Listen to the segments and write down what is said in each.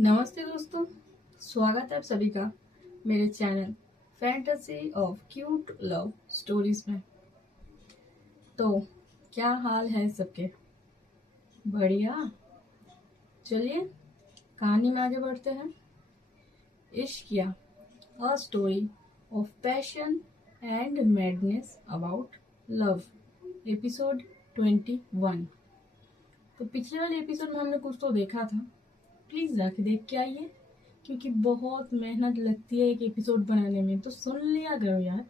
नमस्ते दोस्तों, स्वागत है आप सभी का मेरे channel fantasy of cute love stories में। तो क्या हाल है सबके? बढ़िया। चलिए कहानी में आगे बढ़ते हैं। Ishqiya, a story of passion and madness about love, episode 21। तो पिछले वाले एपिसोड में हमने कुछ तो देखा था, प्लीज़ जाके देख के आइए, क्योंकि बहुत मेहनत लगती है एक एपिसोड बनाने में। तो सुन लिया करो यार,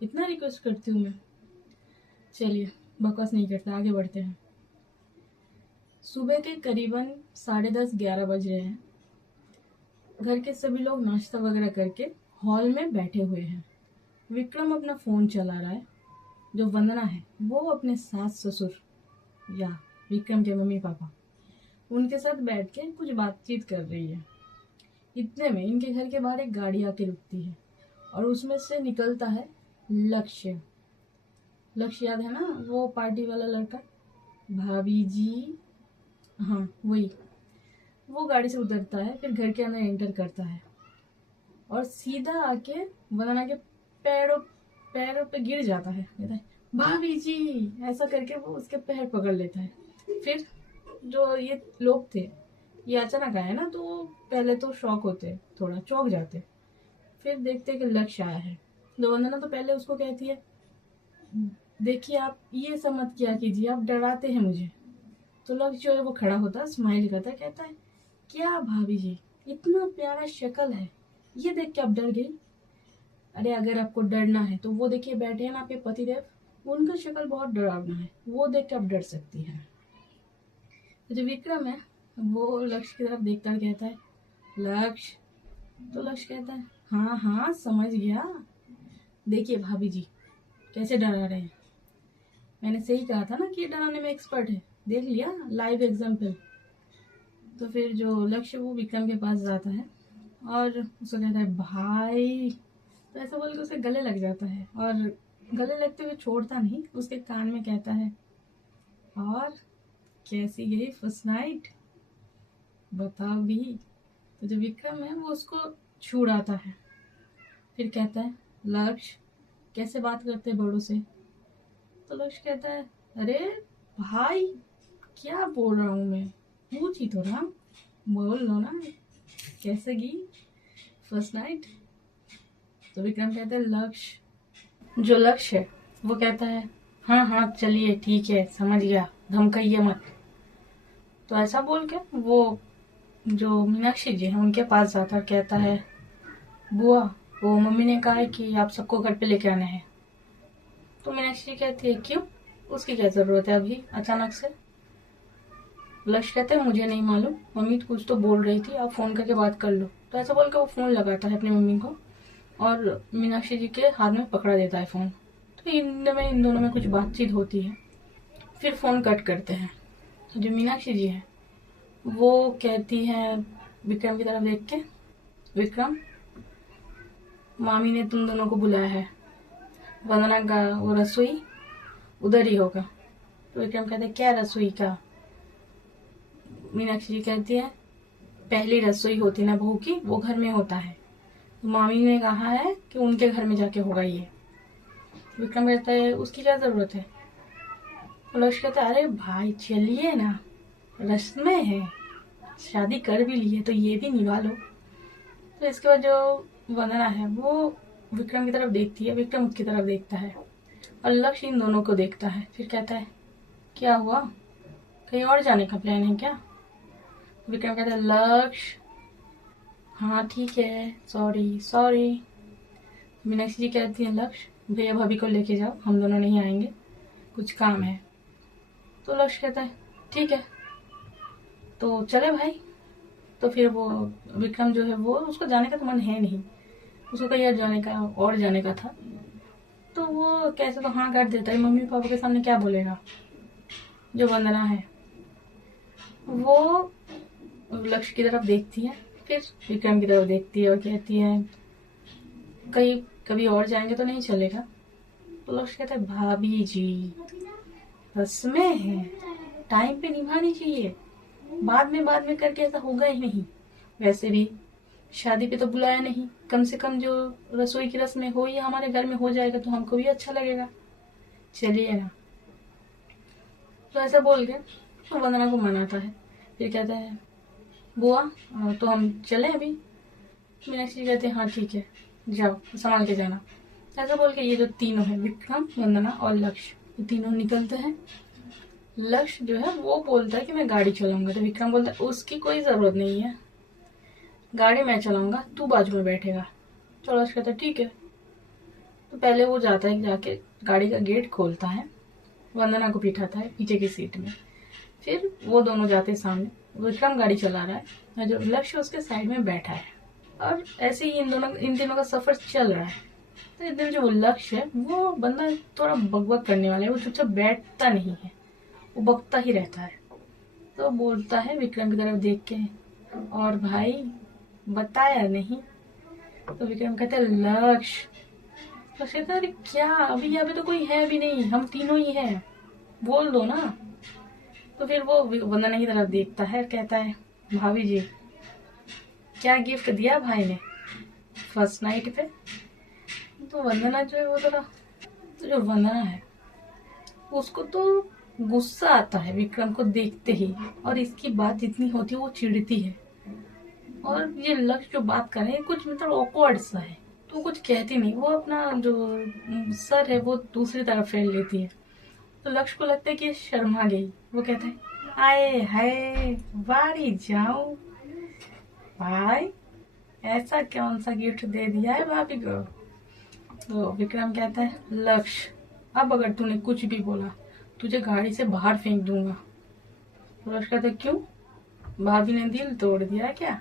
इतना रिक्वेस्ट करती हूँ मैं। चलिए बकवास नहीं करते, आगे बढ़ते हैं। सुबह के करीबन 10:30-11 बज रहे हैं। घर के सभी लोग नाश्ता वगैरह करके हॉल में बैठे हुए हैं। विक्रम अपना फ़ोन चला रहा है। जो वंदना है वो अपने सास ससुर या विक्रम के मम्मी पापा उनके साथ बैठ के कुछ बातचीत कर रही है। इतने में इनके घर के बाहर एक गाड़ी आके रुकती है और उसमें से निकलता है लक्ष्य। लक्ष्य याद है ना, वो पार्टी वाला लड़का? भाभी जी, हाँ वही। वो गाड़ी से उतरता है, फिर घर के अंदर एंटर करता है और सीधा आके वंदना के पैरों पैरों पे गिर जाता है। कहता है भाभी जी, ऐसा करके वो उसके पैर पकड़ लेता है। फिर जो ये लोग थे, ये अचानक आए ना, तो पहले तो शॉक होते, थोड़ा चौंक जाते। फिर देखते कि लक्ष्य आया है। तो वंदना तो पहले उसको कहती है, देखिए आप ये सब मत किया कीजिए, आप डराते हैं मुझे। तो लक्ष्य जो है वो खड़ा होता, स्माइल करता है, कहता है क्या भाभी जी, इतना प्यारा शक्ल है, ये देख के आप डर गई? अरे अगर आपको डरना है तो वो देखिए बैठे हैं ना आपके पतिदेव, उनका शक्ल बहुत डरावना है, वो देख के आप डर सकती हैं। तो जो विक्रम है वो लक्ष्य की तरफ देखता कहता है लक्ष्य। तो लक्ष्य कहता है हाँ हाँ समझ गया, देखिए भाभी जी कैसे डरा रहे हैं। मैंने सही कहा था ना कि ये डराने में एक्सपर्ट है, देख लिया लाइव एग्जाम्पल। तो फिर जो लक्ष्य वो विक्रम के पास जाता है और उसको कहता है भाई। तो ऐसा बोल के उसके गले लग जाता है और गले लगते हुए छोड़ता नहीं, उसके कान में कहता है और कैसी गई फर्स्ट नाइट, बताओ भी। तो जो विक्रम है वो उसको छुड़ाता है, फिर कहता है लक्ष्य कैसे बात करते बड़ों से? तो लक्ष्य कहता है अरे भाई क्या बोल रहा हूँ मैं, पूछ ही तो रहा, बोल लो ना कैसे गई फर्स्ट नाइट। तो विक्रम कहता है लक्ष्य, जो लक्ष्य है वो कहता है हाँ हाँ चलिए ठीक है समझ गया, धमकाइए मत। तो ऐसा बोल के वो जो मीनाक्षी जी हैं उनके पास जाता और कहता है बुआ, वो मम्मी ने कहा है कि आप सबको घर पे लेके आना है। तो मीनाक्षी कहती है क्यों, उसकी क्या जरूरत है अभी अचानक से? लक्ष्य कहते हैं मुझे नहीं मालूम, मम्मी कुछ तो बोल रही थी, आप फोन करके बात कर लो। तो ऐसा बोल के वो फोन लगाता है अपनी मम्मी को और मीनाक्षी जी के हाथ में पकड़ा देता है फोन। तो इन दोनों में कुछ बातचीत होती है, फिर फोन कट करते हैं। तो जो मीनाक्षी जी है वो कहती है विक्रम की तरफ देख के, विक्रम मामी ने तुम दोनों को बुलाया है, वंदना का वो रसोई उधर ही होगा। तो विक्रम कहते हैं क्या रसोई का? मीनाक्षी जी कहती है पहली रसोई होती ना बहू की, वो घर में होता है, तो मामी ने कहा है कि उनके घर में जाके होगा ये। विक्रम कहता है उसकी क्या जरूरत है? लक्ष्य कहता है अरे भाई चलिए ना, रस्में है, शादी कर भी ली है तो ये भी निभा लो। तो इसके बाद जो वंदना है वो विक्रम की तरफ देखती है, विक्रम उसकी तरफ देखता है और लक्ष्य इन दोनों को देखता है। फिर कहता है क्या हुआ, कहीं और जाने का प्लान है क्या? विक्रम कहता है लक्ष्य हाँ ठीक है, सॉरी सॉरी। मीनाक्षी जी कहती है लक्ष्य भैया भाभी को लेके जाओ, हम दोनों नहीं आएंगे, कुछ काम है। तो लक्ष्य कहता है ठीक है तो चले भाई। तो फिर वो विक्रम जो है वो उसको जाने का तो मन है नहीं, उसको कहीं और जाने का था। तो वो कैसे तो हाँ कर देता है, मम्मी पापा के सामने क्या बोलेगा। जो वंदना है वो लक्ष्य की तरफ देखती है, फिर विक्रम की तरफ देखती है और कहती है कहीं कभी और जाएंगे तो नहीं चलेगा? तो लक्ष्य कहता है भाभी जी रस्में हैं, टाइम पे निभानी चाहिए, बाद में करके ऐसा होगा ही नहीं। वैसे भी शादी पे तो बुलाया नहीं, कम से कम जो रसोई की रस्में हो ये हमारे घर में हो जाएगा तो हमको भी अच्छा लगेगा, चलिए ना। तो ऐसा बोल के तो वंदना को मनाता है। फिर कहता है बुआ तो हम चले अभी। मीनाक्षी कहते हैं हाँ ठीक है, जाओ संभाल के जाना। ऐसा बोल के ये जो तीनों है, विक्रम, वंदना और लक्ष्य, ये तीनों निकलते हैं। लक्ष्य जो है वो बोलता है कि मैं गाड़ी चलाऊंगा, तो विक्रम बोलता है उसकी कोई जरूरत नहीं है, गाड़ी मैं चलाऊंगा, तू बाजू में बैठेगा। तो लक्ष्य कहता है ठीक है। तो पहले वो जाता है, जाके गाड़ी का गेट खोलता है, वंदना को बिठाता है पीछे की सीट में। फिर वो दोनों जाते सामने, विक्रम गाड़ी चला रहा है और जो लक्ष्य उसके साइड में बैठा है, और ऐसे ही इन तीनों का सफर चल रहा है। तो इधर जो लक्ष्य है वो बंदा थोड़ा बकबक करने वाला है, वो चुपचाप बैठता नहीं है, वो बकता ही रहता है। तो बोलता है विक्रम की तरफ देख के, और भाई बताया नहीं। तो विक्रम कहते हैं लक्ष्य। तो कहता है अरे क्या, अभी यहाँ पे तो कोई है भी नहीं, हम तीनों ही हैं, बोल दो ना। तो फिर वो वंदना की तरफ देखता है, कहता है भाभी जी क्या गिफ्ट दिया भाई ने फर्स्ट नाइट पे। तो वंदना जो है वो थोड़ा, तो जो वंदना है उसको तो गुस्सा आता है विक्रम को देखते ही, और इसकी बात जितनी होती है वो चिढ़ती है। और ये लक्ष्य जो बात कर रहे हैं कुछ मतलब ऑकवर्ड सा है, तो कुछ कहती नहीं, वो अपना जो सर है वो दूसरी तरफ फेर लेती है। तो लक्ष्य को लगता है कि ये शर्मा गई। वो कहता है आए हाय बारी जाऊं भाई, ऐसा कौन सा गिफ्ट दे दिया है भाभी को। तो विक्रम कहता है लक्ष्य अब अगर तूने कुछ भी बोला तुझे गाड़ी से बाहर फेंक दूंगा। तो लक्ष्य कहता है क्यों, भाभी ने दिल तोड़ दिया है क्या।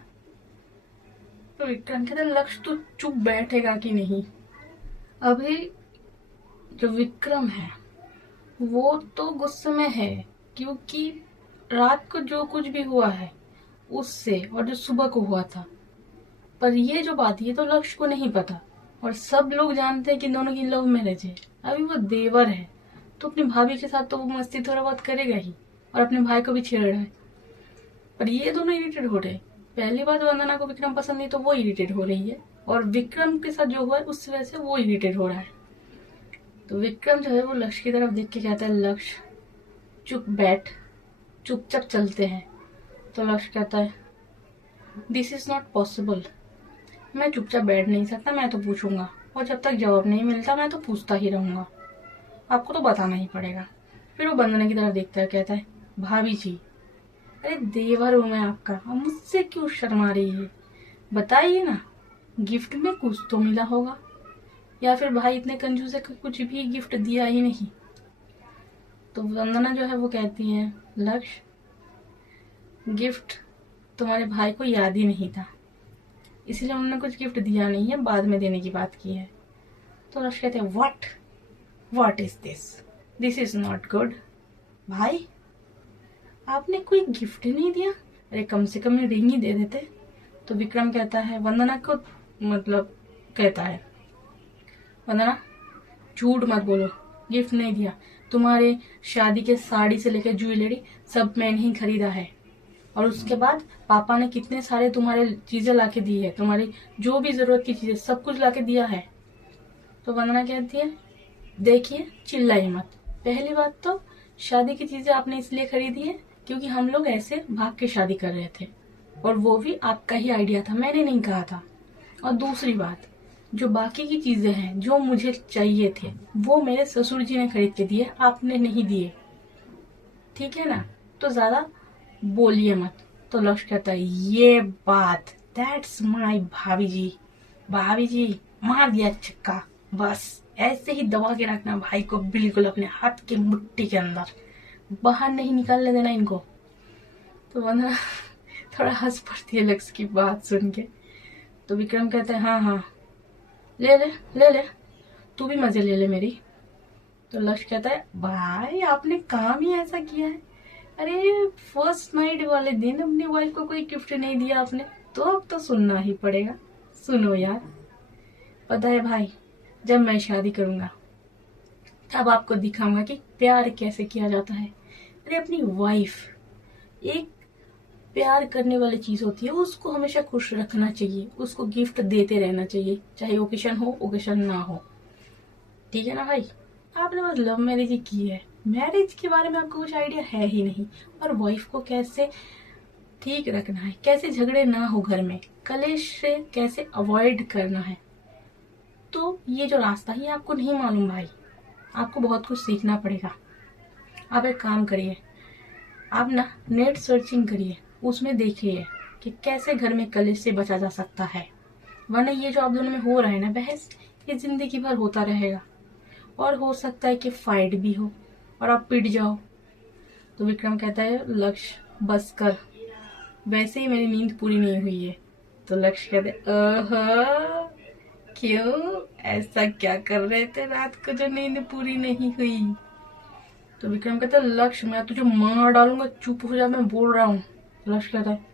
तो विक्रम कहता है लक्ष्य तू चुप बैठेगा कि नहीं। अभी जो विक्रम है वो तो गुस्से में है, क्योंकि रात को जो कुछ भी हुआ है उससे, और जो सुबह को हुआ था, पर ये जो बात ये तो लक्ष्य को नहीं पता, और सब लोग जानते हैं कि दोनों की लव मैरिज है। अभी वो देवर है तो अपनी भाभी के साथ तो वो मस्ती थोड़ा बहुत करेगा ही, और अपने भाई को भी छेड़ रहा है, पर ये दोनों इरिटेट हो रहे हैं। पहली बात वंदना को विक्रम पसंद नहीं तो वो इरिटेट हो रही है, और विक्रम के साथ जो हुआ है उस वजह से वो इरिटेट हो रहा है। तो विक्रम जो है वो लक्ष्य की तरफ देख के कहता है लक्ष्य चुप बैठ, चुपचाप चलते हैं। तो लक्ष्य कहता है दिस इज नॉट पॉसिबल, मैं चुपचाप बैठ नहीं सकता, मैं तो पूछूंगा, और जब तक जवाब नहीं मिलता मैं तो पूछता ही रहूंगा, आपको तो बताना ही पड़ेगा। फिर वो वंदना की तरफ देखता है, कहता है भाभी जी अरे देवर हूं मैं आपका, अब मुझसे क्यों शर्मा रही है, बताइए ना, गिफ्ट में कुछ तो मिला होगा, या फिर भाई इतने कंजूस है कि कुछ भी गिफ्ट दिया ही नहीं। तो वंदना जो है वो कहती है लक्ष्य गिफ्ट तुम्हारे भाई को याद ही नहीं था, इसलिए उन्होंने कुछ गिफ्ट दिया नहीं है, बाद में देने की बात की है। तो लक्ष्य कहते हैं what is this is not good. भाई आपने कोई गिफ्ट नहीं दिया, अरे कम से कम रिंग ही दे देते। तो विक्रम कहता है वंदना को, मतलब कहता है वंदना झूठ मत बोलो, गिफ्ट नहीं दिया, तुम्हारे शादी के साड़ी से लेकर ज्वेलरी सब मैंने ही खरीदा है, और उसके बाद पापा ने कितने सारे तुम्हारे चीजें लाके दी है, तुम्हारी जो भी जरूरत की चीजें सब कुछ लाके दिया है। तो वंदना कहती है देखिए चिल्लाइए मत, पहली बात तो शादी की चीजें आपने इसलिए खरीदी है क्योंकि हम लोग ऐसे भाग के शादी कर रहे थे, और वो भी आपका ही आइडिया था, मैंने नहीं कहा था। और दूसरी बात, जो बाकी की चीजें हैं जो मुझे चाहिए थे वो मेरे ससुर जी ने खरीद के दिए, आपने नहीं दिए, ठीक है ना, तो ज्यादा बोलिए मत। तो लक्ष्य कहता है ये बात, दैट्स माय भाभी जी मार दिया चक्का, बस ऐसे ही दबा के रखना भाई को बिल्कुल अपने हाथ की मुट्ठी के अंदर, बाहर नहीं निकालने देना इनको। तो वंदना थोड़ा हंस पड़ती है लक्ष्य की बात सुन के। तो विक्रम कहता है हाँ ले तू भी मजे ले मेरी। तो लक्ष्य कहता है भाई आपने काम ही ऐसा किया है, अरे फर्स्ट नाइट वाले दिन अपनी वाइफ को कोई गिफ्ट नहीं दिया आपने, तो अब तो सुनना ही पड़ेगा। सुनो यार, पता है भाई जब मैं शादी करूंगा तब आपको दिखाऊंगा कि प्यार कैसे किया जाता है। अरे अपनी वाइफ, एक प्यार करने वाली चीज होती है उसको हमेशा खुश रखना चाहिए, उसको गिफ्ट देते रहना चाहिए, चाहे ओकेशन हो ओकेशन ना हो। ठीक है ना भाई। आपने बस लव मैरिज ही की है, मैरिज के बारे में आपको कुछ आइडिया है ही नहीं, और वाइफ को कैसे ठीक रखना है, कैसे झगड़े ना हो घर में, कलेश से कैसे अवॉइड करना है, तो ये जो रास्ता है आपको नहीं मालूम भाई। आपको बहुत कुछ सीखना पड़ेगा। आप एक काम करिए, आप ना नेट सर्चिंग करिए, उसमें देखिए कि कैसे घर में कलेश से बचा जा सकता है, वरना ये जो आप दोनों में हो रहा है ना बहस, ये जिंदगी भर होता रहेगा, और हो सकता है कि फाइट भी हो और आप पिट जाओ। तो विक्रम कहता है लक्ष्य बस कर, वैसे ही मेरी नींद पूरी नहीं हुई है। तो लक्ष्य कहते अह क्यों, ऐसा क्या कर रहे थे रात को जो नींद पूरी नहीं हुई। तो विक्रम कहता है लक्ष्य मैं तुझे मार डालूंगा, चुप हो जा, मैं बोल रहा हूँ। लक्ष्य कहता है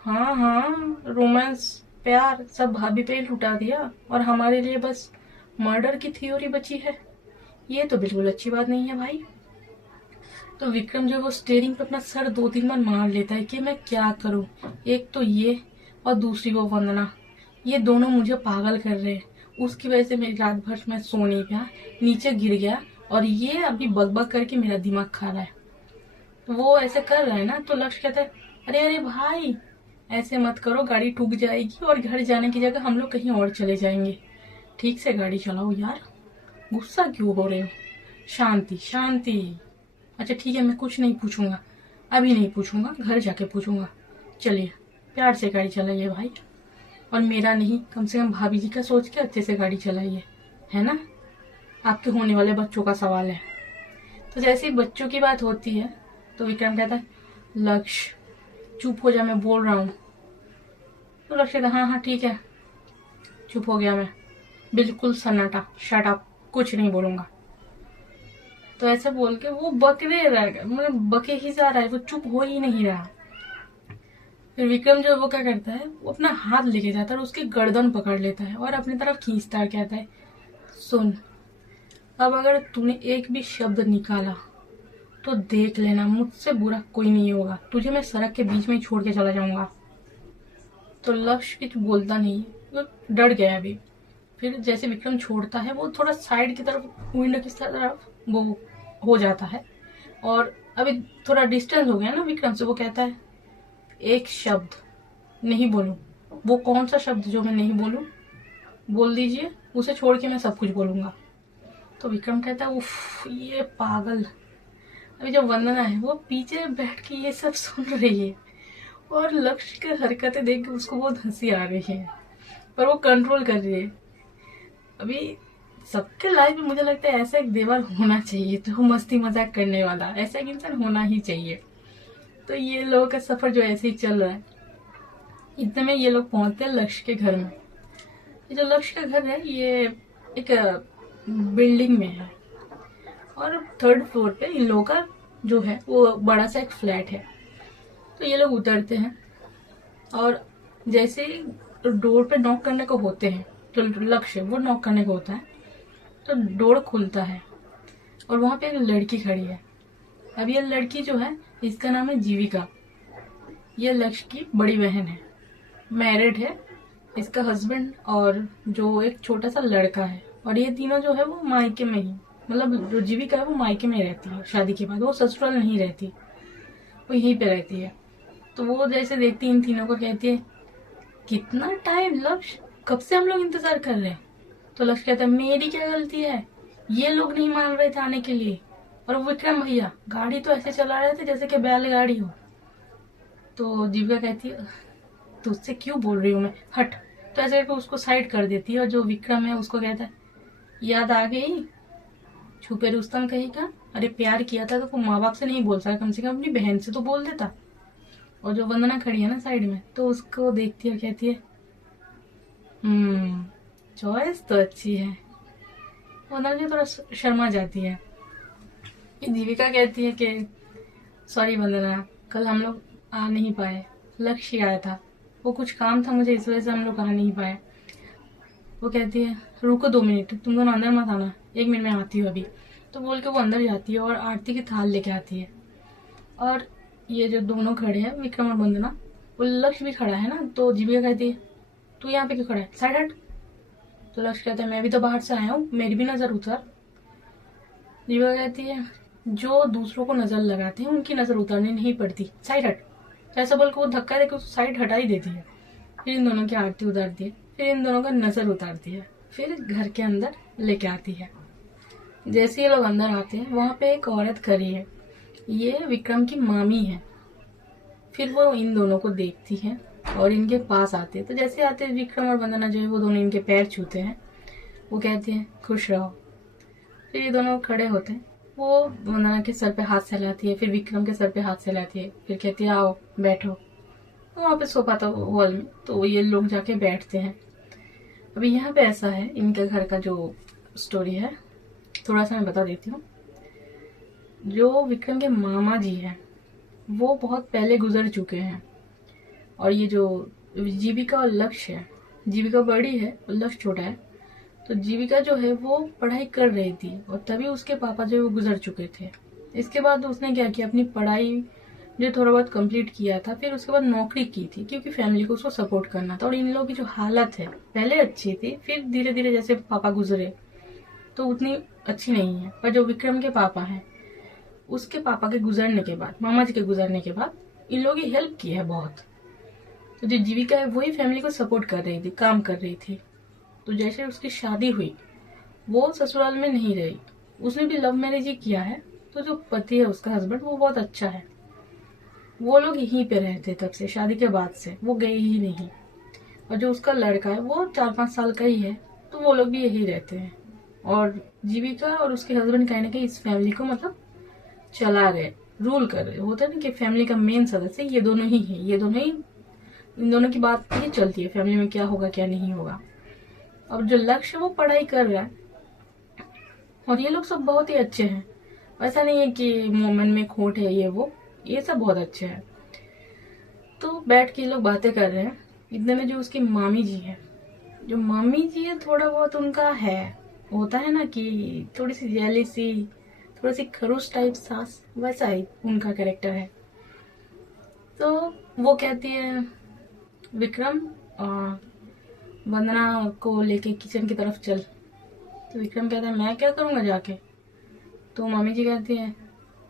हाँ हाँ, रोमांस प्यार सब भाभी पे लुटा दिया और हमारे लिए बस मर्डर की थ्योरी बची है, ये तो बिल्कुल अच्छी बात नहीं है भाई। तो विक्रम जो वो स्टेयरिंग पे अपना सर 2-3 बार मार लेता है कि मैं क्या करूं, एक तो ये और दूसरी वो वंदना, ये दोनों मुझे पागल कर रहे हैं, उसकी वजह से मेरी रात भर मैं सो नहीं पाया, नीचे गिर गया, और ये अभी बकबक करके मेरा दिमाग खा रहा है। तो वो ऐसे कर रहा है ना, तो लक्ष्य कहता है अरे अरे भाई ऐसे मत करो, गाड़ी ठुक जाएगी और घर जाने की जगह हम लोग कहीं और चले जाएंगे, ठीक से गाड़ी चलाओ यार, गुस्सा क्यों हो रहे हो, शांति शांति। अच्छा ठीक है, मैं कुछ नहीं पूछूंगा, अभी नहीं पूछूंगा, घर जाके पूछूंगा, चलिए प्यार से गाड़ी चलाइए भाई, और मेरा नहीं कम से कम भाभी जी का सोच के अच्छे से गाड़ी चलाइए, है ना, आपके होने वाले बच्चों का सवाल है। तो जैसे ही बच्चों की बात होती है तो विक्रम कहता है लक्ष्य चुप हो जा, मैं बोल रहा हूँ। तो लक्ष्य कहता हाँ हाँ ठीक है, चुप हो गया मैं, बिल्कुल सन्नाटा, शट अप, कुछ नहीं बोलूंगा। तो ऐसा बोल के वो बकरे रह गया, मतलब बके ही जा रहा है, वो चुप हो ही नहीं रहा। फिर विक्रम जो वो क्या करता है, वो अपना हाथ लेके जाता है और उसकी गर्दन पकड़ लेता है और अपनी तरफ खींचता है, कहता है सुन, अब अगर तूने एक भी शब्द निकाला तो देख लेना मुझसे बुरा कोई नहीं होगा, तुझे मैं सड़क के बीच में ही छोड़ के चला जाऊंगा। तो लक्ष्य कुछ बोलता नहीं, वो डर गया अभी। फिर जैसे विक्रम छोड़ता है वो थोड़ा साइड की तरफ, विंडो की तरफ वो हो जाता है, और अभी थोड़ा डिस्टेंस हो गया ना विक्रम से, वो कहता है एक शब्द नहीं बोलूं, वो कौन सा शब्द जो मैं नहीं बोलूं, बोल दीजिए, उसे छोड़ के मैं सब कुछ बोलूंगा। तो विक्रम कहता है उफ ये पागल। अभी जो वंदना है वो पीछे बैठ के ये सब सुन रही है, और लक्ष्य की हरकतें देख के उसको बहुत हंसी आ रही है, पर वो कंट्रोल कर रही है। अभी सबके लाइफ में मुझे लगता है ऐसा एक देवर होना चाहिए, तो मस्ती मजाक करने वाला, ऐसा एक इंसान होना ही चाहिए। तो ये लोगों का सफर जो ऐसे ही चल रहा है, इतने में ये लोग पहुंचते हैं लक्ष्य के घर में। ये जो लक्ष्य का घर है ये एक बिल्डिंग में है, और 3rd फ्लोर पे इन लोगों का जो है वो बड़ा सा एक फ्लैट है। तो ये लोग उतरते हैं, और जैसे ही डोर पे नॉक करने को होते हैं, तो लक्ष्य वो नॉक करने को होता है, तो डोर खुलता है और वहां पे एक लड़की खड़ी है। अब ये लड़की जो है इसका नाम है जीविका, ये लक्ष्य की बड़ी बहन है, मैरिड है, इसका हस्बैंड और जो एक छोटा सा लड़का है, और ये तीनों जो है वो मायके में ही, मतलब जो जीविका है वो मायके में रहती है, शादी के बाद वो ससुराल नहीं रहती, वो यहीं पे रहती है। तो वो जैसे देखती है इन तीनों को, कहती है कितना टाइम लक्ष्य, कब से हम लोग इंतजार कर रहे हैं। तो लक्ष्य कहता है मेरी क्या गलती है, ये लोग नहीं मान रहे थे आने के लिए, और विक्रम भैया गाड़ी तो ऐसे चला रहे थे जैसे कि बैलगाड़ी हो। तो जीविका कहती है तुझसे क्यों बोल रही हूँ मैं, हट। तो ऐसे करके उसको साइड कर देती है, और जो विक्रम है उसको कहता है याद आ गई छुपे रुस्तम कहीं का, अरे प्यार किया था तो माँ बाप से नहीं बोल सकता, कम से कम अपनी बहन से तो बोल देता। और जो वंदना खड़ी है ना साइड में, तो उसको देखती है और कहती है चॉइस तो अच्छी है। वंदना जी थोड़ा शर्मा जाती है। जीविका कहती है कि सॉरी वंदना, कल हम लोग आ नहीं पाए, लक्ष्य आया था, वो कुछ काम था मुझे, इस वजह से हम लोग आ नहीं पाए। वो कहती है रुको 2 मिनट, तुम दोनों अंदर मत आना, 1 मिनट में आती हूँ अभी। तो बोल के वो अंदर जाती है और आरती की थाल लेके आती है, और ये जो दोनों खड़े हैं विक्रम और वंदना, वो लक्ष्य भी खड़ा है ना, तो जीविका कहती है तू यहाँ पे क्यों खड़ा है, साइड हट। तो लक्ष्य कहता है मैं भी तो बाहर से आया हूँ, मेरी भी नजर उतार। जीविका कहती है जो दूसरों को नजर लगाते हैं उनकी नजर उतारनी नहीं पड़ती, साइड हट। तो ऐसा बोल के वो धक्का देकर उसको साइड हटा ही देती है। फिर इन दोनों की आरती उतारती है, फिर इन दोनों का नजर उतारती है, फिर घर के अंदर लेके आती है। जैसे ये लोग अंदर आते हैं वहां पे एक औरत खड़ी है, ये विक्रम की मामी है। फिर वो इन दोनों को देखती है और इनके पास आते हैं। तो जैसे आते हैं विक्रम और वंदना जो है वो दोनों इनके पैर छूते हैं, वो कहते हैं खुश रहो। फिर ये दोनों खड़े होते हैं, वो वंदना के सर पे हाथ सहलाती है, फिर विक्रम के सर पे हाथ सहलाती है, फिर कहती है आओ बैठो। तो वहाँ पे सोफा था हॉल में, तो ये लोग जाके बैठते हैं। अभी यहाँ पे ऐसा है, इनके घर का जो स्टोरी है थोड़ा सा मैं बता देती हूँ। जो विक्रम के मामा जी हैं वो बहुत पहले गुजर चुके हैं, और ये जो जीविका और लक्ष्य है, जीविका बड़ी है और लक्ष्य छोटा है। तो जीविका जो है वो पढ़ाई कर रही थी और तभी उसके पापा जो है वो गुजर चुके थे। इसके बाद उसने क्या किया, अपनी पढ़ाई जो थोड़ा बहुत कंप्लीट किया था, फिर उसके बाद नौकरी की थी क्योंकि फैमिली को उसको सपोर्ट करना था। और इन लोगों की जो हालत है पहले अच्छी थी, फिर धीरे धीरे जैसे पापा गुजरे तो उतनी अच्छी नहीं है। पर जो विक्रम के पापा हैं, उसके पापा के गुजरने के बाद, मामा जी के गुजरने के बाद इन लोगों की हेल्प की है बहुत। तो जो जीविका है वही फैमिली को सपोर्ट कर रही थी, काम कर रही थी। तो जैसे उसकी शादी हुई, वो ससुराल में नहीं रही, उसने भी लव मैरिज ही किया है। तो जो पति है उसका हस्बैंड वो बहुत अच्छा है, वो लोग यहीं पे रहते तब से, शादी के बाद से वो गए ही नहीं। और जो उसका लड़का है वो 4-5 साल का ही है, तो वो लोग भी यही रहते हैं। और जीविका और उसके हस्बैंड कहीं ना कहीं इस फैमिली को मतलब चला रहे, रूल कर रहे। होता है ना कि फैमिली का मेन सदस्य ये दोनों ही है, ये दोनों ही, इन दोनों की बात ये चलती है फैमिली में क्या होगा क्या नहीं होगा। अब जो लक्ष्य वो पढ़ाई कर रहा है और ये लोग सब बहुत ही अच्छे हैं, ऐसा नहीं है कि मन में खोट है ये सब बहुत अच्छे हैं। तो बैठ के ये लोग बातें कर रहे हैं। इतने में जो उसकी मामी जी है, जो मामी जी है थोड़ा बहुत उनका है, होता है ना कि थोड़ी सी जेलिसी, थोड़ी सी खरूस टाइप सास, वैसा ही उनका कैरेक्टर है। तो वो कहती है विक्रम वंदना को लेके किचन की तरफ चल। तो विक्रम कहता है मैं क्या करूंगा जाके। तो मम्मी जी कहती है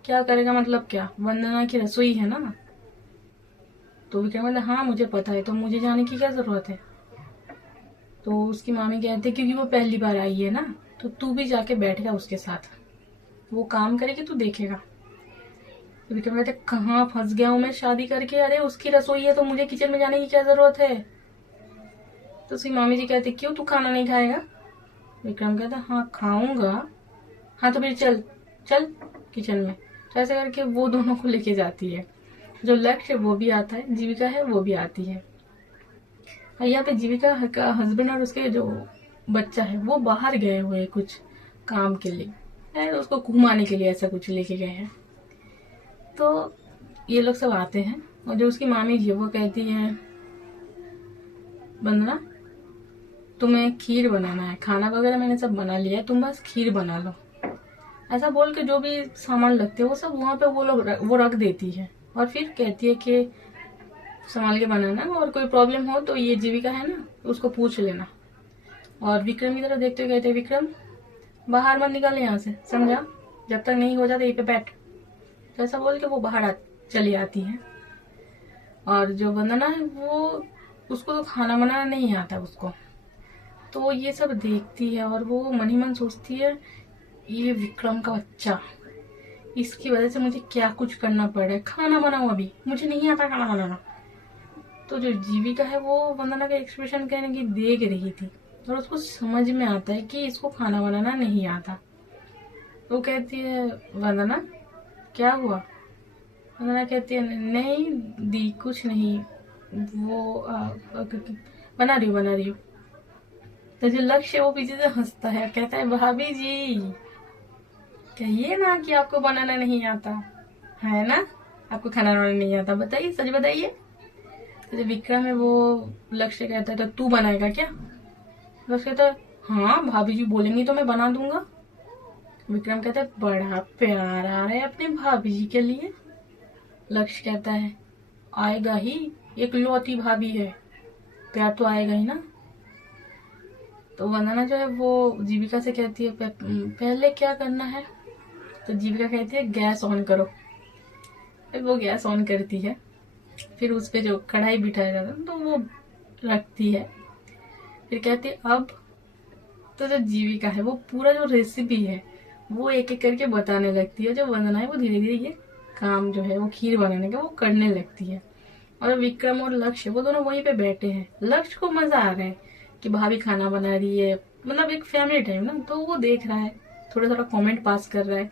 क्या करेगा मतलब क्या, वंदना की रसोई है ना। तो विक्रम कहता है हाँ मुझे पता है, तो मुझे जाने की क्या जरूरत है। तो उसकी मामी कहती है क्योंकि वो पहली बार आई है ना, तो तू भी जाके बैठ जा उसके साथ, वो काम करेगी तू देखेगा। तो विक्रम कहते कहाँ फंस गया हूँ मैं शादी करके, अरे उसकी रसोई है तो मुझे किचन में जाने की क्या जरूरत है। तो उसकी मामी जी कहते क्यों तू खाना नहीं खाएगा। विक्रम कहता हाँ खाऊंगा। हाँ तो फिर चल चल किचन में। तो ऐसे करके वो दोनों को लेके जाती है। जो लक्ष्य वो भी आता है, जीविका है वो भी आती है। और यहाँ पे जीविका का हस्बैंड और उसके जो बच्चा है वो बाहर गए हुए कुछ काम के लिए, है उसको घुमाने के लिए ऐसा कुछ लेके गए हैं। तो ये लोग सब आते हैं और जो उसकी मामी जी वो कहती है वंदना तुम्हें खीर बनाना है, खाना वगैरह मैंने सब बना लिया है, तुम बस खीर बना लो। ऐसा बोल के जो भी सामान लगते हैं वो सब वहाँ पे वो लोग वो रख देती है। और फिर कहती है कि संभाल के बनाना, और कोई प्रॉब्लम हो तो ये जीविका है ना उसको पूछ लेना। और विक्रम की तरफ देखते हुए कहते हैं विक्रम बाहर मत निकल यहाँ से, समझा, जब तक नहीं हो जाता यहीं पे बैठ। तो ऐसा बोल के वो बाहर चली आती है। और जो वंदना है वो, उसको तो खाना बनाना नहीं आता उसको, तो वो ये सब देखती है और वो मन ही मन सोचती है ये विक्रम का बच्चा, इसकी वजह से मुझे क्या कुछ करना पड़ रहा है, खाना बनाऊं अभी, मुझे नहीं आता खाना बनाना। तो जो जीविका है वो वंदना का एक्सप्रेशन कहने की देख रही थी और उसको समझ में आता है कि इसको खाना बनाना नहीं आता। वो कहती है वंदना क्या हुआ। वंदना कहती है नहीं दी कुछ नहीं, वो बना रही हूँ। तो जो लक्ष्य वो पीछे से हंसता है, कहता है भाभी जी कहिए ना कि आपको बनाना नहीं आता है ना, आपको खाना बनाना नहीं आता, बताइए सच बताइए। तो जो विक्रम है वो लक्ष्य कहता है तो तू बनाएगा क्या। लक्ष्य कहता है हाँ भाभी जी बोलेंगी तो मैं बना दूंगा। विक्रम कहता है बड़ा प्यार आ रहा है अपने भाभी जी के लिए। लक्ष्य कहता है आएगा ही, इकलौती भाभी है, प्यार तो आएगा ही ना। तो वंदना जो है वो जीविका से कहती है पहले क्या करना है। तो जीविका कहती है गैस ऑन करो। फिर वो गैस ऑन करती है, फिर उस पे जो कढ़ाई बिठाया जाता है तो वो रखती है। फिर कहती है अब। तो जो जीविका है वो पूरा जो रेसिपी है वो एक एक करके बताने लगती है। जो वंदना है वो धीरे धीरे ये काम जो है वो खीर बनाने का वो करने लगती है। और विक्रम और लक्ष्य वो दोनों वहीं पे बैठे हैं। लक्ष्य को मजा आ रहा है कि भाभी खाना बना रही है, मतलब एक फैमिली टाइम ना, तो वो देख रहा है, थोड़ा थोड़ा कमेंट पास कर रहा है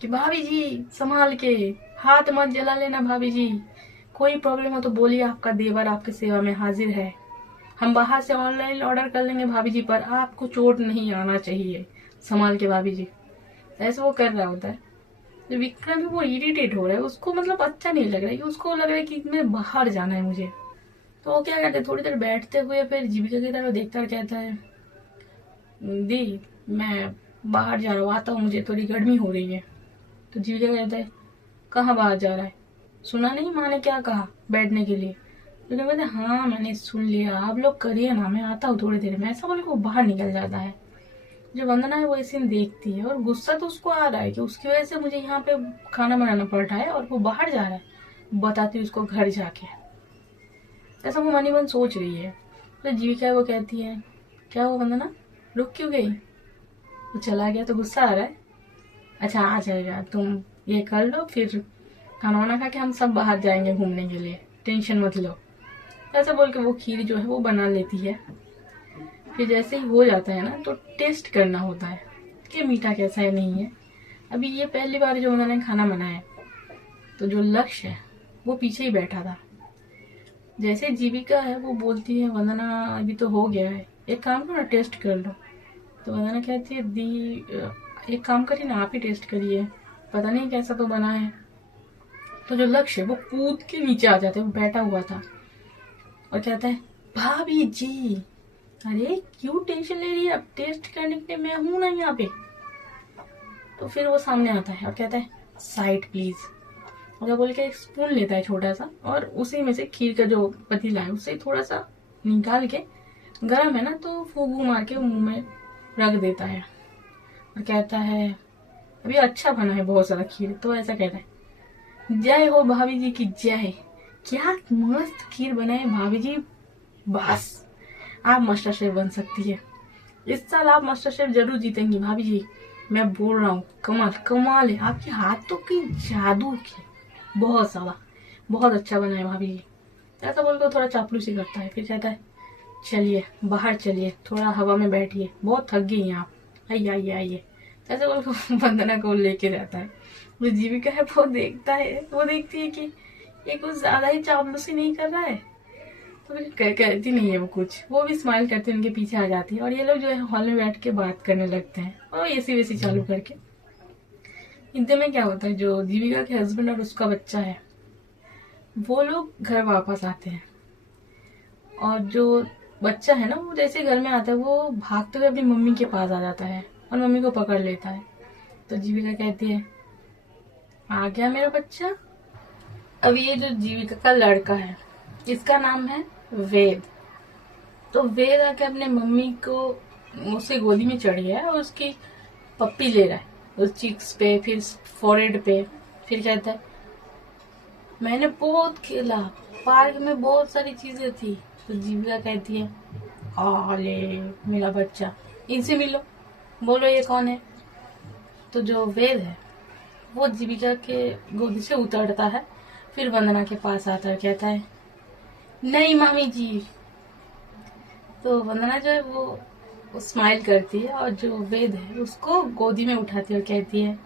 कि भाभी जी संभाल के, हाथ मत जला लेना भाभी जी, कोई प्रॉब्लम हो तो बोलिए, आपका देवर आपकी सेवा में हाजिर है, हम बाहर से ऑनलाइन ऑर्डर कर लेंगे भाभी जी, पर आपको चोट नहीं आना चाहिए, संभाल के भाभी जी। ऐसे वो कर रहा होता है। जो विक्रम है वो इरिटेट हो रहा है, उसको मतलब अच्छा नहीं लग रहा है, कि उसको लग रहा है कि मैं बाहर जाना है मुझे। तो वो क्या करते हैं, थोड़ी देर बैठते हुए फिर जीविका की तरफ देखता और कहता है दी मैं बाहर जा रहा हूँ, आता हूँ, मुझे थोड़ी गर्मी हो रही है। तो जीविका कहता है कहाँ बाहर जा रहा है, सुना नहीं माँ ने क्या कहा बैठने के लिए। तो कहते हैं हाँ मैंने सुन लिया, आप लोग करिए ना, मैं आता हूँ थोड़ी देर में। ऐसा बोल के वो बाहर निकल जाता है। जो वंदना है वो ये सीन देखती है और गुस्सा तो उसको आ रहा है कि उसकी वजह से मुझे यहाँ पे खाना बनाना पड़ रहा है और वो बाहर जा रहा है। बताती है उसको घर जाके, ऐसा वो मन ही मन सोच रही है। तो जीविका है वो कहती है क्या वो वंदना रुक क्यों गई, वो चला गया तो गुस्सा आ रहा है, अच्छा आ जाएगा, तुम ये कर लो, फिर खाना वाना खा के हम सब बाहर जाएंगे घूमने के लिए, टेंशन मत लो। ऐसा बोल के वो खीर जो है वो बना लेती है। फिर जैसे ही हो जाता है ना तो टेस्ट करना होता है कि मीठा कैसा है नहीं है। अभी ये पहली बार जो उन्होंने खाना बनाया, तो जो लक्ष्य है वो पीछे ही बैठा था। जैसे जीविका है वो बोलती है वंदना अभी तो हो गया है, एक काम करो ना टेस्ट कर लो। तो वंदना कहती है दी एक काम करिए ना, आप ही टेस्ट करिए, पता नहीं कैसा तो बना है। तो जो लक्ष्य है वो कूद के नीचे आ जाता है, वो बैठा हुआ था और कहता है भाभी जी, अरे क्यों टेंशन ले रही है, अब टेस्ट करने के लिए मैं हूं ना यहाँ पे। तो फिर वो सामने आता है और कहता है साइड प्लीज, और बोल के एक स्पून लेता है छोटा सा और उसी में से खीर का जो पतीला है उससे थोड़ा सा निकाल के, गर्म है ना तो फूंक मार के मुंह में रख देता है और कहता है अभी अच्छा बना है बहुत सारा खीर। तो ऐसा कहता है जय हो भाभी जी की जय, क्या मस्त खीर बनाए भाभी जी, बस आप मास्टर शेफ बन सकती है, इस साल आप मास्टर शेफ जरूर जीतेंगी भाभी जी, मैं बोल रहा हूँ, कमाल कमाल है आपके हाथों की जादू की, बहुत सारा, बहुत अच्छा बना है भाभी जी। ऐसा बोलकर थोड़ा चापलूसी करता है, फिर कहता है चलिए बाहर चलिए, थोड़ा हवा में बैठिए, बहुत थक गई हैं आप, आइए आइए आइए। ऐसे बोलकर वंदना को लेके रहता है। जो जीविका है वो देखता है, वो देखती है कि ये कुछ ज्यादा ही चापलूसी नहीं कर रहा है, तो फिर कहती नहीं है वो कुछ, वो भी स्माइल करते उनके पीछे आ जाती है और ये लोग जो है हॉल में बैठ के बात करने लगते हैं और एसी वेसी चालू करके। इतने में क्या होता है, जो जीविका के हस्बैंड और उसका बच्चा है वो लोग घर वापस आते हैं और जो बच्चा है ना वो जैसे घर में आता है वो भागते हुए अपनी मम्मी के पास आ जाता है और मम्मी को पकड़ लेता है। तो जीविका कहती है आ गया मेरा बच्चा। अब ये जो जीविका का लड़का है इसका नाम है वेद। तो वेद आके अपने मम्मी को उसके गोदी में चढ़ गया है और उसकी पप्पी ले रहा है, उस चीक्स पे, फिर फोरहेड पे। फिर कहता है मैंने बहुत खेला, पार्क में बहुत सारी चीजें थी। तो जीविका कहती है आले मेरा बच्चा, इनसे मिलो, बोलो ये कौन है। तो जो वेद है वो जीविका के गोदी से उतरता है, फिर वंदना के पास आता है, कहता है नहीं मामी जी। तो वंदना जो है वो स्माइल करती है और जो वेद है उसको गोदी में उठाती है और कहती है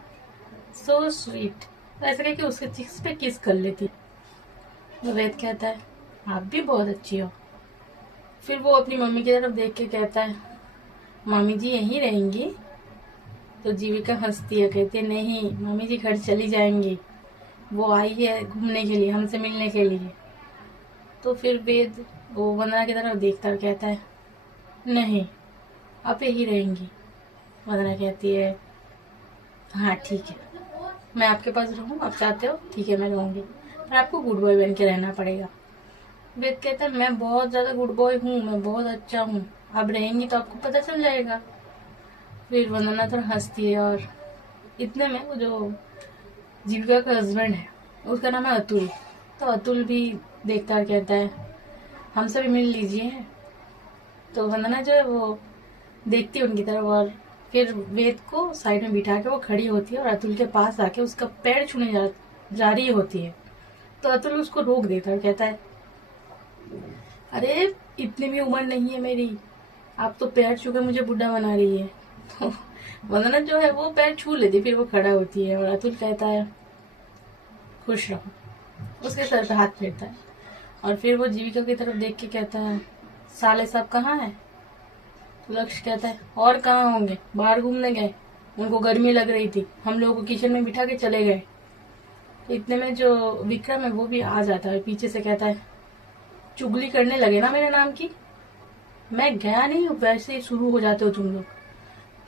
सो स्वीट। तो ऐसा करके उसके चिक्स पे किस कर लेती है। तो वेद कहता है आप भी बहुत अच्छी हो। फिर वो अपनी मम्मी की तरफ देख के कहता है मामी जी यहीं रहेंगी। तो जीविका हंसती है, कहती है नहीं मम्मी जी घर चली जाएंगी, वो आई है घूमने के लिए, हमसे मिलने के लिए। तो फिर वेद वो वंदना की तरफ देखता और कहता है नहीं आप यही रहेंगी। वंदना कहती है हाँ ठीक है, मैं आपके पास रहूँ, आप चाहते हो, ठीक है मैं रहूंगी। और आपको गुड बॉय बन के रहना पड़ेगा। वेद कहता है मैं बहुत ज्यादा गुड बॉय हूँ, मैं बहुत अच्छा हूँ, आप रहेंगी तो आपको पता चल जाएगा। फिर वंदना थोड़ा हंसती है और इतने में वो जो जीविका का हस्बैंड है उसका नाम है अतुल, तो अतुल भी देखता है, कहता है हमसे भी मिल लीजिए। तो वंदना जो है वो देखती है उनकी तरफ और फिर वेद को साइड में बिठा के वो खड़ी होती है और अतुल के पास आके उसका पैर छूने जा रही होती है। तो अतुल उसको रोक देता है, कहता है अरे इतनी भी उम्र नहीं है मेरी, आप तो पैर छू के मुझे बुढ़ा बना रही है। तो वंदना जो है वो पैर छू लेती, फिर वो खड़ा होती है और अतुल कहता है खुश रहो, उसके सर पे हाथ फेरता है और फिर वो जीविका की तरफ देख के कहता है साले साहब कहाँ है? तो लक्ष्य कहता है और कहाँ होंगे, बाहर घूमने गए, उनको गर्मी लग रही थी, हम लोगों को किचन में बिठा के चले गए। तो इतने में जो विक्रम है वो भी आ जाता है, पीछे से कहता है चुगली करने लगे ना मेरे नाम की, मैं गया नहीं हूँ, वैसे ही शुरू हो जाते हो तुम लोग।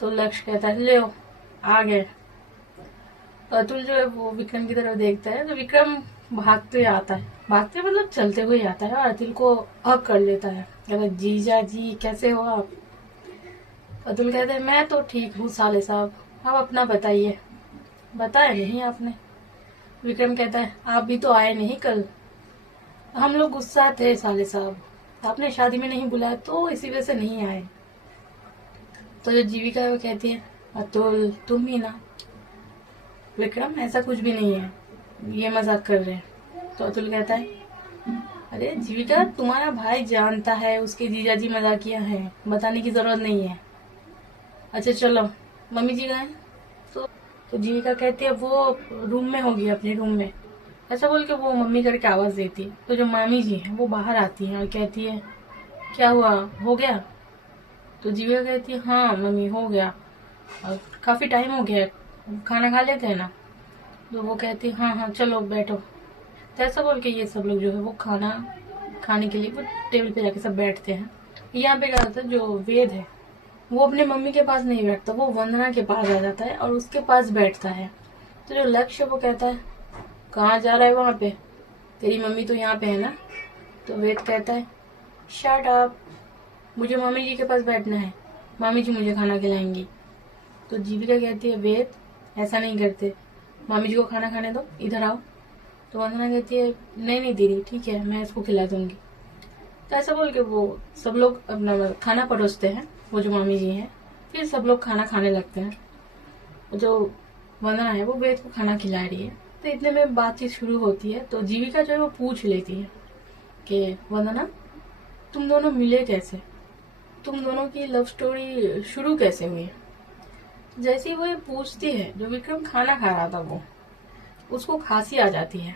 तो लक्ष्य कहता है ले आ गए। तो अतुल जो है वो विक्रम की तरफ देखता है, तो विक्रम भागते आता है, भागते मतलब चलते हुए आता है और अतुल को हक कर लेता है, कहता है जीजा जी कैसे हो आप? अतुल कहते हैं मैं तो ठीक हूँ साले साहब, आप अपना बताइए। बताया नहीं आपने। विक्रम कहता है आप भी तो आए नहीं कल, हम लोग गुस्सा थे साले साहब, आपने शादी में नहीं बुलाया तो इसी वजह से नहीं आए। तो जो जीविका है वो कहती है अतुल तुम ही ना। विक्रम ऐसा कुछ भी नहीं है, ये मजाक कर रहे हैं। तो अतुल कहता है अरे जीविका तुम्हारा भाई जानता है उसके जीजाजी मजाकिया हैं, बताने की जरूरत नहीं है। अच्छा चलो मम्मी जी गए? तो जीविका कहती है वो रूम में होगी, अपने रूम में। ऐसा बोल के वो मम्मी करके आवाज देती है। तो जो मामी जी है वो बाहर आती है और कहती है क्या हुआ, हो गया? तो जीविका कहती है हाँ मम्मी हो गया, और काफी टाइम हो गया, खाना खा लेते हैं ना? तो वो कहती है हाँ हाँ चलो बैठो। तो ऐसा बोल के ये सब लोग जो है वो खाना खाने के लिए वो टेबल पे जाके सब बैठते हैं। यहाँ पे क्या होता है, जो वेद है वो अपने मम्मी के पास नहीं बैठता, वो वंदना के पास आ जाता है और उसके पास बैठता है। तो जो लक्ष्य वो कहता है कहाँ जा रहा है वहां पे, तेरी मम्मी तो यहाँ पे है ना? तो वेद कहता है शट अप, मुझे मामी जी के पास बैठना है, मामी जी मुझे खाना खिलाएंगी। तो जीविका कहती है वेद ऐसा नहीं करते, मामी जी को खाना खाने दो, इधर आओ। तो वंदना कहती है नहीं नहीं दीदी ठीक है मैं इसको खिला दूंगी। तो ऐसा बोल के वो सब लोग अपना खाना परोसते हैं, वो जो मामी जी हैं, फिर सब लोग खाना खाने लगते हैं। जो वंदना है वो वेद को खाना खिला रही है। तो इतने में बातचीत शुरू होती है। तो जीविका जो है वो पूछ लेती है कि वंदना तुम दोनों मिले कैसे, तुम दोनों की लव स्टोरी शुरू कैसे हुई? जैसे ही वो ये पूछती है, जो विक्रम खाना खा रहा था वो उसको खांसी आ जाती है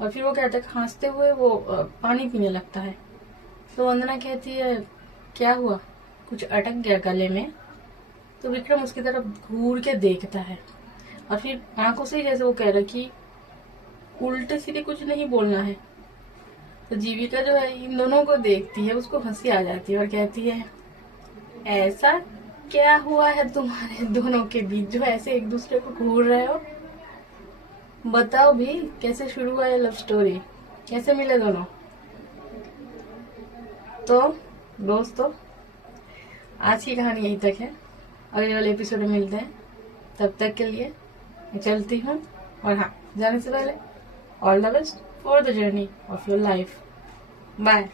और फिर वो कहता है खांसते हुए वो पानी पीने लगता है। तो वंदना कहती है क्या हुआ, कुछ अटक गया गले में? तो विक्रम उसकी तरफ घूर के देखता है और फिर आंखों से जैसे वो कह रहा कि उल्टे सीधे कुछ नहीं बोलना है। तो जीविका जो है इन दोनों को देखती है, उसको हंसी आ जाती है और कहती है ऐसा क्या हुआ है तुम्हारे दोनों के बीच जो ऐसे एक दूसरे को घूर रहे हो? बताओ भी कैसे शुरू हुआ ये लव स्टोरी, कैसे मिले दोनों? तो दोस्तों आज की कहानी यहीं तक है, अगले वाले एपिसोड में मिलते हैं। तब तक के लिए मैं चलती हूँ और हाँ जाने से पहले all the best for the journey of your life. Bye.